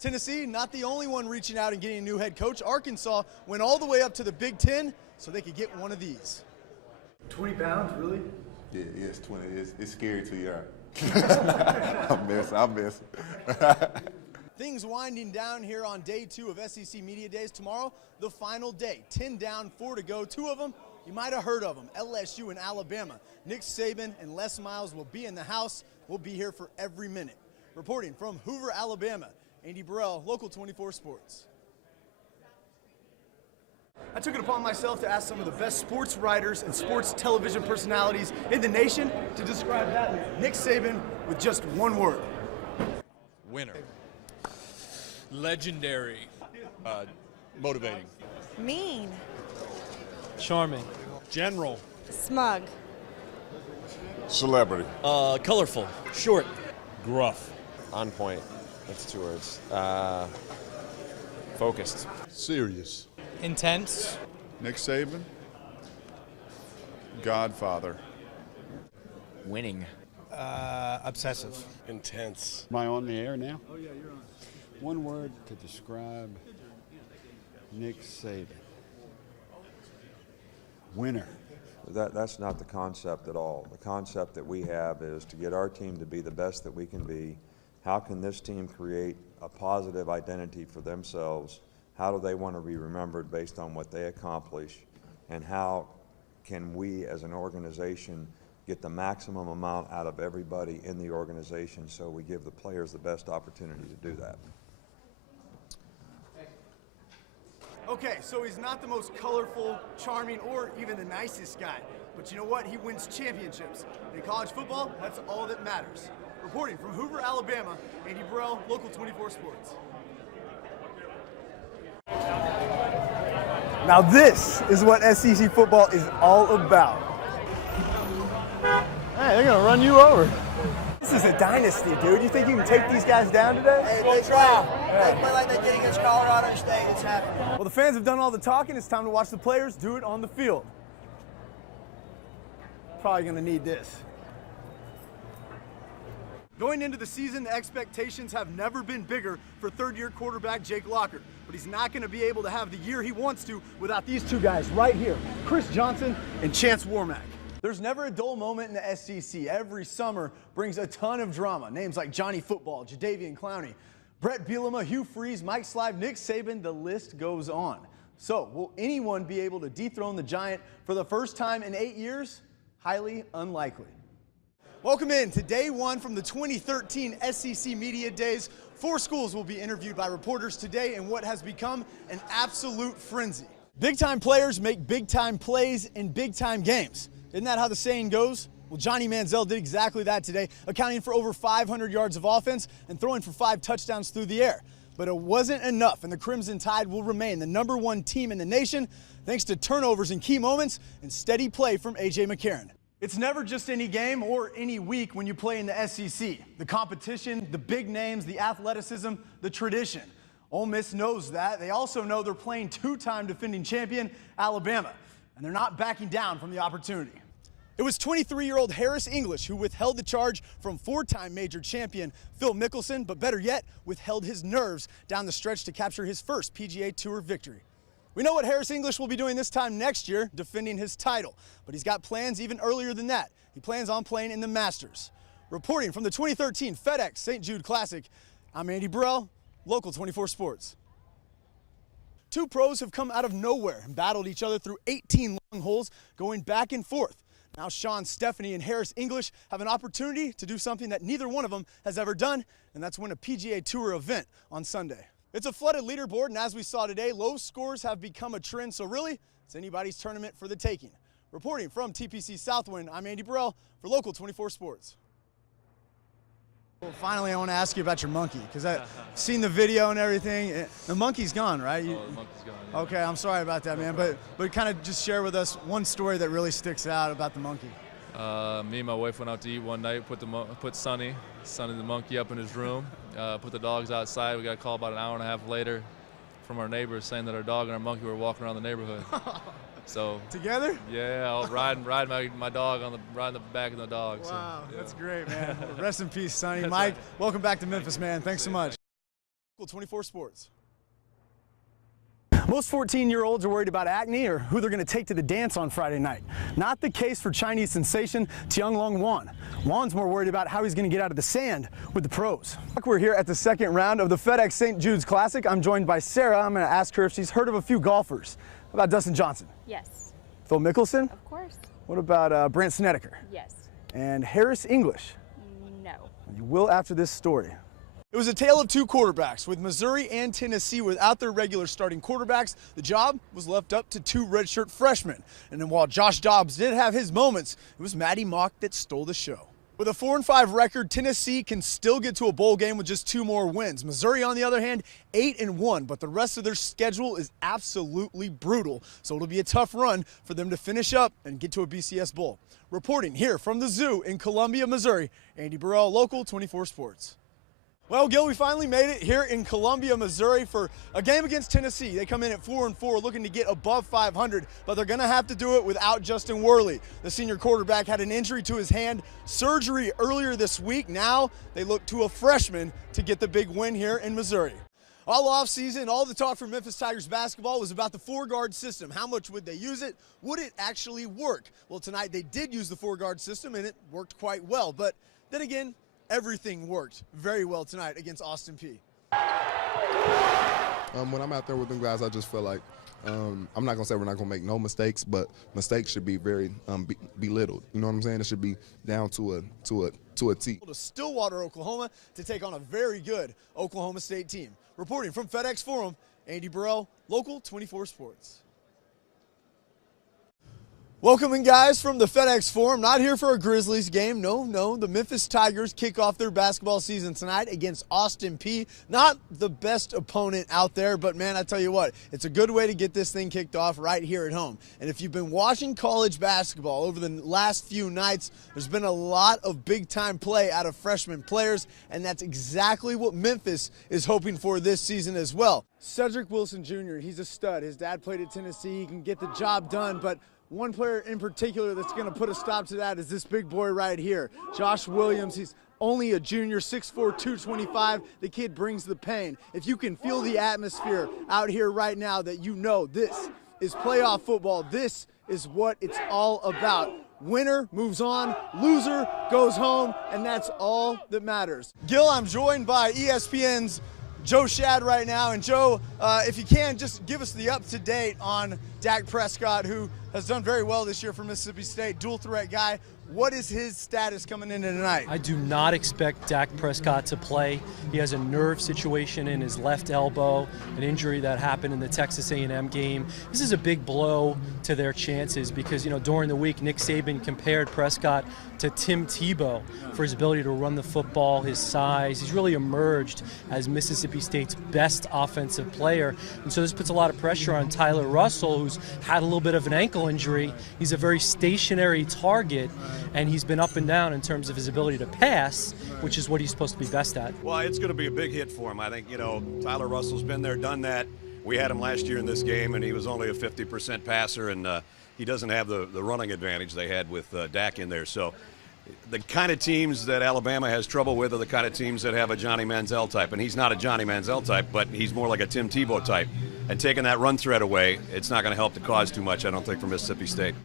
Tennessee, not the only one reaching out and getting a new head coach. Arkansas went all the way up to the Big Ten so they could get one of these. 20 pounds, really? Yeah, it's 20. It's scary to you. I'm messing. Things winding down here on day 2 of SEC Media Days. Tomorrow, the final day. 10 down, 4 to go. 2 of them, you might have heard of them, LSU and Alabama. Nick Saban and Les Miles will be in the house. We'll be here for every minute. Reporting from Hoover, Alabama, Andy Burrell, Local 24 Sports. I took it upon myself to ask some of the best sports writers and sports television personalities in the nation to describe that man, Nick Saban, with just one word. Winner. Legendary. Motivating. Mean. Charming. General. Smug. Celebrity. Colorful. Short. Gruff. On point. That's 2 words. Focused. Serious. Intense. Nick Saban, Godfather. Winning. Obsessive. Intense. Am I on the air now? Oh, yeah, you're on. One word to describe Nick Saban. Winner. That's not the concept at all. The concept that we have is to get our team to be the best that we can be. How can this team create a positive identity for themselves? How do they want to be remembered based on what they accomplish? And how can we as an organization get the maximum amount out of everybody in the organization so we give the players the best opportunity to do that? Okay, so he's not the most colorful, charming, or even the nicest guy. But you know what? He wins championships. In college football, that's all that matters. Reporting from Hoover, Alabama, Andy Burrell, Local 24 Sports. Now this is what SEC football is all about. Hey, they're gonna run you over. This is a dynasty, dude. You think you can take these guys down today? Hey, they try. They play like they did against Colorado State. It's happening. Well, the fans have done all the talking. It's time to watch the players do it on the field. Probably gonna need this. Going into the season, the expectations have never been bigger for third-year quarterback Jake Locker. But he's not going to be able to have the year he wants to without these 2 guys right here, Chris Johnson and Chance Warmack. There's never a dull moment in the SEC. Every summer brings a ton of drama. Names like Johnny Football, Jadeveon Clowney, Brett Bielema, Hugh Freeze, Mike Slive, Nick Saban, the list goes on. So, will anyone be able to dethrone the Giant for the first time in 8 years? Highly unlikely. Welcome in to day 1 from the 2013 SEC Media Days. 4 schools will be interviewed by reporters today in what has become an absolute frenzy. Big-time players make big-time plays in big-time games. Isn't that how the saying goes? Well, Johnny Manziel did exactly that today, accounting for over 500 yards of offense and throwing for 5 touchdowns through the air. But it wasn't enough, and the Crimson Tide will remain the #1 team in the nation thanks to turnovers in key moments and steady play from A.J. McCarron. It's never just any game or any week when you play in the SEC. The competition, the big names, the athleticism, the tradition. Ole Miss knows that. They also know they're playing 2-time defending champion Alabama, and they're not backing down from the opportunity. It was 23-year-old Harris English who withheld the charge from 4-time major champion Phil Mickelson, but better yet, withheld his nerves down the stretch to capture his first PGA Tour victory. We know what Harris English will be doing this time next year, defending his title. But he's got plans even earlier than that. He plans on playing in the Masters. Reporting from the 2013 FedEx St. Jude Classic, I'm Andy Burrell, Local 24 Sports. 2 pros have come out of nowhere and battled each other through 18 long holes, going back and forth. Now Sean Stephanie and Harris English have an opportunity to do something that neither one of them has ever done, and that's win a PGA Tour event on Sunday. It's a flooded leaderboard, and as we saw today, low scores have become a trend, so really, it's anybody's tournament for the taking. Reporting from TPC Southwind, I'm Andy Burrell for Local 24 Sports. Well, finally, I want to ask you about your monkey, because I've seen the video and everything. The monkey's gone, right? The monkey's gone, yeah. Okay, I'm sorry about that, man, but kind of just share with us one story that really sticks out about the monkey. Me and my wife went out to eat one night, put Sonny the monkey up in his room, put the dogs outside. We got a call about an hour and a half later from our neighbors saying that our dog and our monkey were walking around the neighborhood. So together? Yeah, I'll ride my dog riding the back of the dog. Wow, so, yeah. That's great, man. Rest in peace, Sonny. Mike, welcome back to Memphis, man. Thanks so much. 24 Sports. Most 14-year-olds are worried about acne or who they're going to take to the dance on Friday night. Not the case for Chinese sensation Tianlong Wan. Wan's more worried about how he's going to get out of the sand with the pros. We're here at the second round of the FedEx St. Jude's Classic. I'm joined by Sarah. I'm going to ask her if she's heard of a few golfers. How about Dustin Johnson? Yes. Phil Mickelson? Of course. What about Brandt Snedeker? Yes. And Harris English? No. You will after this story. It was a tale of two quarterbacks. With Missouri and Tennessee without their regular starting quarterbacks, the job was left up to two redshirt freshmen. And then while Josh Dobbs did have his moments, it was Matty Mock that stole the show. With a 4-5 record, Tennessee can still get to a bowl game with just 2 more wins. Missouri, on the other hand, 8-1, but the rest of their schedule is absolutely brutal. So it'll be a tough run for them to finish up and get to a BCS bowl. Reporting here from the zoo in Columbia, Missouri, Andy Burrell, Local 24 Sports. Well, Gil, we finally made it here in Columbia, Missouri for a game against Tennessee. They come in at 4-4, looking to get above 500, but they're going to have to do it without Justin Worley. The senior quarterback had an injury to his hand, surgery earlier this week. Now they look to a freshman to get the big win here in Missouri. All offseason, all the talk for Memphis Tigers basketball was about the 4-guard system. How much would they use it? Would it actually work? Well, tonight they did use the 4-guard system, and it worked quite well. But then again, everything worked very well tonight against Austin Peay. When I'm out there with them guys, I just feel like I'm not going to say we're not going to make no mistakes, but mistakes should be very belittled. You know what I'm saying? It should be down to a T. To Stillwater, Oklahoma, to take on a very good Oklahoma State team. Reporting from FedEx Forum, Andy Burrell, Local 24 Sports. Welcome, guys, from the FedEx Forum. Not here for a Grizzlies game. No. The Memphis Tigers kick off their basketball season tonight against Austin Peay. Not the best opponent out there, but, man, I tell you what, it's a good way to get this thing kicked off right here at home. And if you've been watching college basketball over the last few nights, there's been a lot of big-time play out of freshman players, and that's exactly what Memphis is hoping for this season as well. Cedric Wilson Jr., he's a stud. His dad played at Tennessee. He can get the job done, but one player in particular that's going to put a stop to that is this big boy right here, Josh Williams. He's only a junior, 6'4", 225. The kid brings the pain. If you can feel the atmosphere out here right now, that you know this is playoff football. This is what it's all about. Winner moves on, loser goes home, and that's all that matters. Gil, I'm joined by ESPN's Joe Schad right now. And Joe, if you can, just give us the up-to-date on Dak Prescott, who has done very well this year for Mississippi State, dual threat guy. What is his status coming into tonight? I do not expect Dak Prescott to play. He has a nerve situation in his left elbow, an injury that happened in the Texas A&M game. This is a big blow to their chances because, during the week, Nick Saban compared Prescott to Tim Tebow for his ability to run the football, his size. He's really emerged as Mississippi State's best offensive player. And so this puts a lot of pressure on Tyler Russell, who's had a little bit of an ankle injury. He's a very stationary target, and he's been up and down in terms of his ability to pass, which is what he's supposed to be best at. Well, it's going to be a big hit for him. I think, Tyler Russell's been there, done that. We had him last year in this game, and he was only a 50% passer, and he doesn't have the running advantage they had with Dak in there. So the kind of teams that Alabama has trouble with are the kind of teams that have a Johnny Manziel type, and he's not a Johnny Manziel type, but he's more like a Tim Tebow type. And taking that run threat away, it's not going to help the cause too much, I don't think, for Mississippi State.